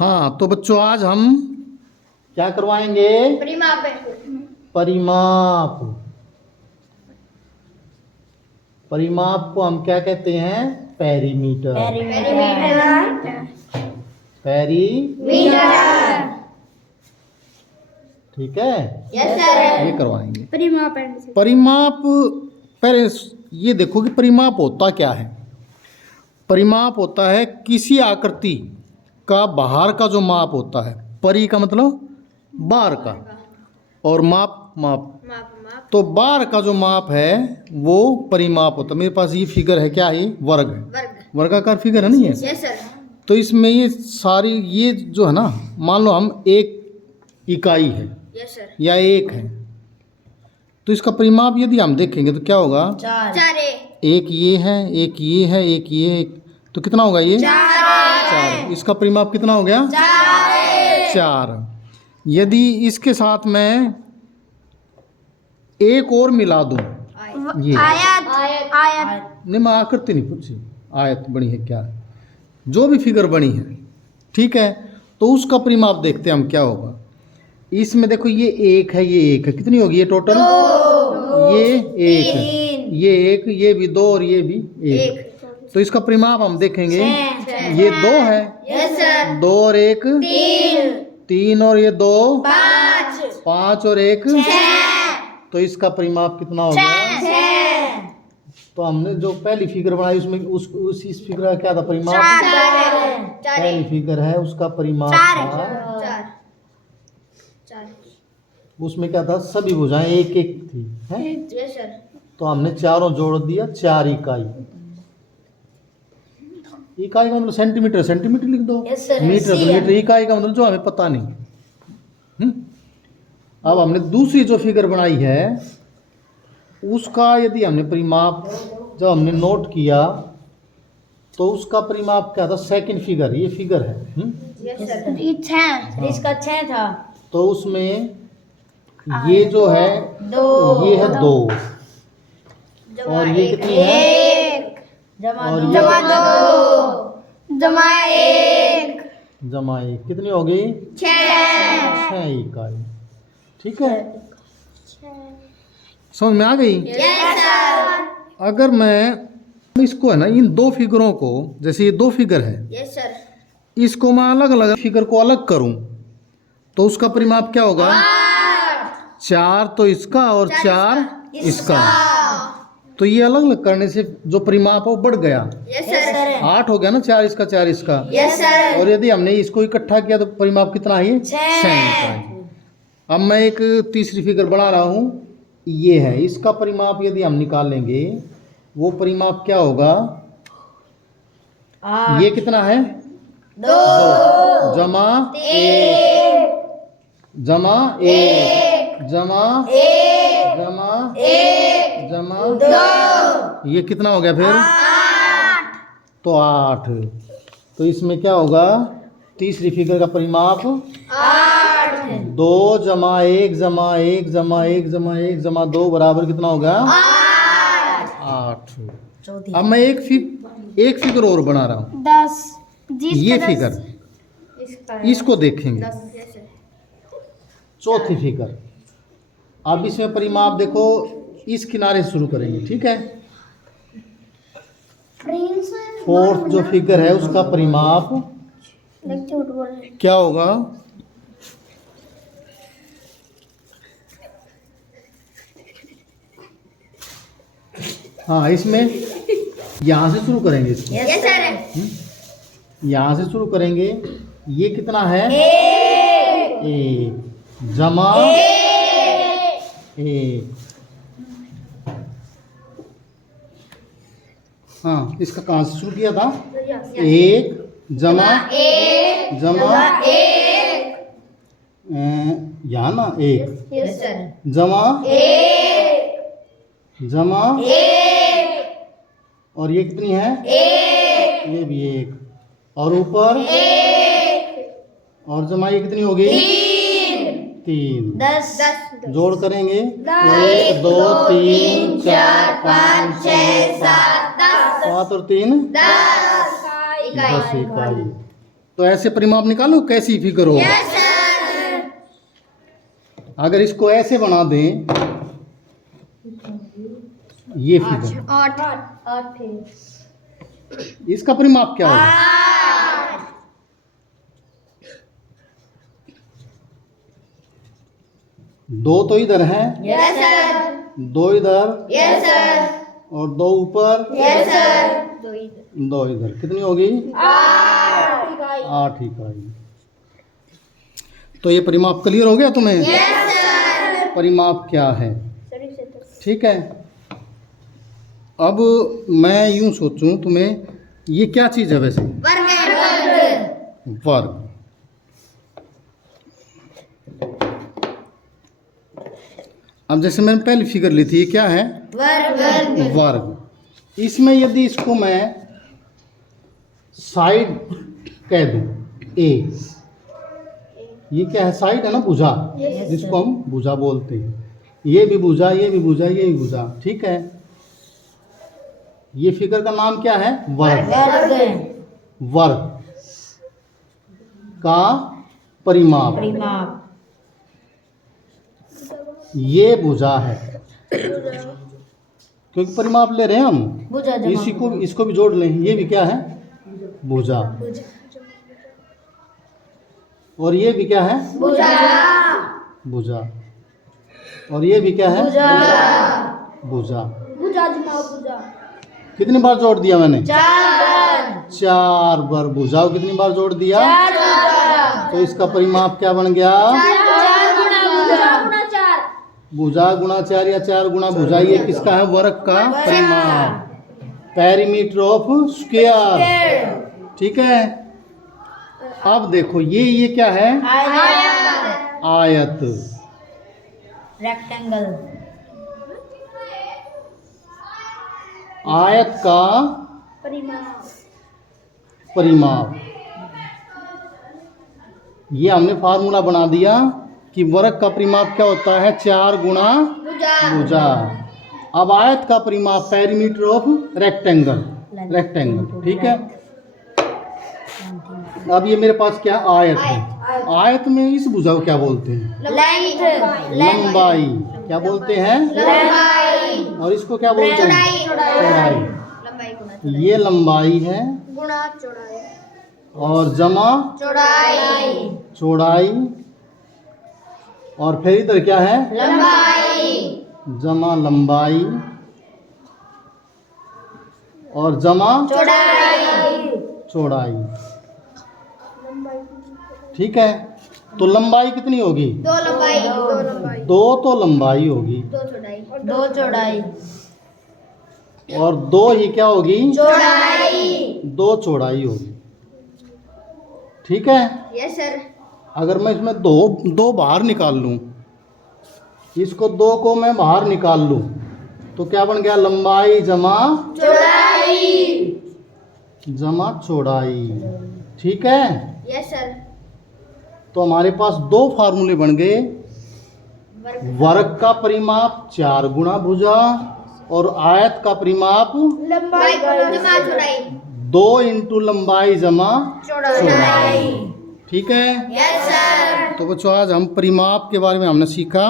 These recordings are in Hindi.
हाँ, तो बच्चों आज हम क्या करवाएंगे? परिमाप। परिमाप। परिमाप को हम क्या कहते हैं? पेरीमीटर। पेरीमीटर। ठीक है, यस सर। ये करवाएंगे परिमाप। परिमाप। पहले ये देखो कि परिमाप होता क्या है। परिमाप होता है किसी आकृति का बाहर का जो माप होता है। परि का मतलब बाहर का, और माप माप। तो बाहर का जो माप है वो परिमाप होता है। मेरे पास ये फिगर है, क्या है? वर्ग है, वर्गाकार फिगर है, नहीं है? Yes sir. तो इसमें ये सारी ये जो है ना, मान लो हम एक इकाई है यस सर। या एक है, तो इसका परिमाप यदि हम देखेंगे तो क्या होगा? चार। एक ये है, एक ये है, एक ये है, तो कितना होगा ये? चार। इसका परिमाप कितना हो गया? चार। यदि इसके साथ मैं एक और मिला दूं, ये आयत। नहीं, मैं आकृति नहीं पूछी, आयत बनी है क्या है, जो भी फिगर बनी है, ठीक है, तो उसका परिमाप देखते हैं हम क्या होगा। इसमें देखो ये एक है, ये एक है, कितनी होगी ये टोटल? ये एक है, ये एक, ये भी दो और ये भी एक। तो इसका परिमाप हम देखेंगे, ये दो है, यस सर। दो और एक तीन, और ये दो पाँच और एक तो इसका परिमाप कितना हो गया? तो हमने जो पहली फिगर बनाई उसमें इस फिगर का क्या था परिमाप? पहली फिगर है उसका परिमाप था, उसमें क्या था? सभी भुजाएं एक एक थी, है? Yes sir. तो हमने चारों जोड़ दिया, चार इकाई। इकाई का मतलब सेंटीमीटर, सेंटीमीटर लिख दो। Yes, sir. मीटर तो मीटर, इकाई का मतलब जो हमें पता नहीं। अब हमने दूसरी जो फिगर बनाई है उसका यदि हमने परिमाप जब हमने नोट किया तो उसका परिमाप क्या था? सेकंड फिगर, ये फिगर है। Yes sir. इसका 6 था। तो उसमें ये जो है ये है दो, और ये कितनी है? और ये जमा एक कितनी होगी? 6 इकाई। ठीक है, समझ में आ गई? Yes sir. अगर मैं इसको है ना, इन दो फिगरों को, जैसे ये दो फिगर है, यस सर। इसको मैं अलग अलग फिगर को अलग करूं तो उसका परिमाप क्या होगा? 4 तो इसका और 4 इसका। तो ये अलग अलग करने से जो परिमाप है वो बढ़ गया। Yes sir. 8 हो गया ना, 4 इसका 4 इसका। Yes sir. और यदि हमने इसको इकट्ठा किया तो परिमाप कितना है? 6। अब मैं एक तीसरी फिगर बना रहा हूँ, ये है, इसका परिमाप यदि हम निकालेंगे वो परिमाप क्या होगा? ये कितना है? 2 जमा 1 जमा 1 जमा 1 जमा 1 जमा 2, ये कितना हो गया फिर? 8। तो 8। तो इसमें क्या होगा? तीसरी फिगर का परिमाप 2 जमा 1 जमा 1 जमा 1 जमा 1 जमा 2 बराबर कितना होगा? 8। अब मैं एक फिगर और बना रहा हूँ, 10। ये फिगर, इसको देखेंगे, चौथी फिगर। अब इसमें परिमाप देखो, इस किनारे से शुरू करेंगे, ठीक है? फोर्थ जो फिगर है उसका परिमाप क्या होगा? हाँ, इसमें यहाँ से शुरू करेंगे इसको। Yes sir. यहाँ से शुरू करेंगे, ये कितना है? 1 जमा 1। हाँ, इसका कहाँ से शुरू किया था? 1 जमा 1 जमा 1, यहाँ ना 1 यस सर। जमा 1 जमा 1, और ये कितनी है? 1, ये भी 1, और ऊपर 1, और जमा ये कितनी होगी? 3। 10। जोड़ करेंगे, 1 2 3 4 5 6 7 10। 7 और 3 10 इकाई। तो ऐसे परिमाप निकालो, कैसी फिगर हो। अगर इसको ऐसे बना दें, ये फिगर, 8 इसका परिमाप क्या होगा? 2 तो इधर है, यस सर, 2 इधर, यस सर, और 2 ऊपर, यस सर, 2 इधर, कितनी होगी? 8 8 इकाई। तो ये परिमाप क्लियर हो गया तुम्हें? Yes sir. परिमाप क्या है, ठीक है। अब मैं यूं सोचूं तुम्हें, ये क्या चीज़ है वैसे? वर्ग। अब जैसे मैंने पहली फिगर ली थी, ये क्या है? वर्ग। इसमें यदि इसको मैं साइड कह दूं, ए, ये क्या है? साइड है ना, भुजा, जिसको हम भुजा बोलते हैं। ये भी भुजा, ये भी भुजा, ये भी भुजा, ठीक है। ये फिगर का नाम क्या है? वर्ग। वर्ग का परिमाप, ये भुजा है, क्योंकि परिमाप ले रहे हैं हम, इसी को, इसको भी जोड़ लें, ये भी क्या है? भुजा। और ये भी क्या है? भुजा। और ये भी क्या है? भुजा। कितनी बार जोड़ दिया मैंने? 4 बार भुजा। कितनी बार जोड़ दिया? 4। तो इसका परिमाप क्या बन गया? भुजा गुणा 4 या 4 गुणा भुजा। ये किसका है? वर्ग का परिमाप, पेरीमीटर ऑफ स्क्वायर, ठीक है। अब देखो, ये क्या है? आयत, रेक्टेंगल। आयत का परिमाप। ये हमने फार्मूला बना दिया कि वर्ग का परिमाप क्या होता है? 4 गुणा भुजा। अब आयत का परिमाप, पेरीमीटर ऑफ रेक्टेंगल, ठीक है। अब ये मेरे पास क्या आयत है? आयत में इस भुजा को क्या बोलते हैं? लंबाई। क्या बोलते हैं? लंबाई। और इसको क्या बोलते हैं? चौड़ाई। ये लंबाई है, गुणा चौड़ाई, और जमा चौड़ाई, और फिर इधर क्या है? लंबाई, जमा लंबाई, और जमा चौड़ाई, ठीक है। तो लंबाई कितनी होगी? 2 लंबाई, 2 तो लंबाई होगी, 2 चौड़ाई, और 2 ही क्या होगी? चौड़ाई। 2 चौड़ाई होगी, ठीक है। Yes sir. अगर मैं इसमें दो बाहर निकाल लूं, इसको 2 को मैं बाहर निकाल लूं, तो क्या बन गया? लंबाई जमा चौड़ाई, ठीक है। Yes sir. तो हमारे पास 2 फार्मूले बन गए। वर्ग का परिमाप 4 गुणा भुजा, और आयत का परिमाप लंबाई जमा चौड़ाई, 2 इंटू लंबाई जमा चौड़ाई, ठीक है। Yes sir. तो बच्चों, आज हम परिमाप के बारे में हमने सीखा,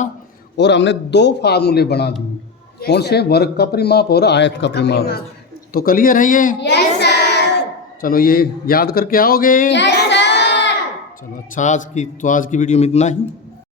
और हमने 2 फार्मूले बना दिए। कौन से? वर्ग का परिमाप और आयत का परिमाप। तो क्लियर है ये? Yes sir. चलो, ये याद करके आओगे? Yes sir. चलो, अच्छा, आज की वीडियो में इतना ही।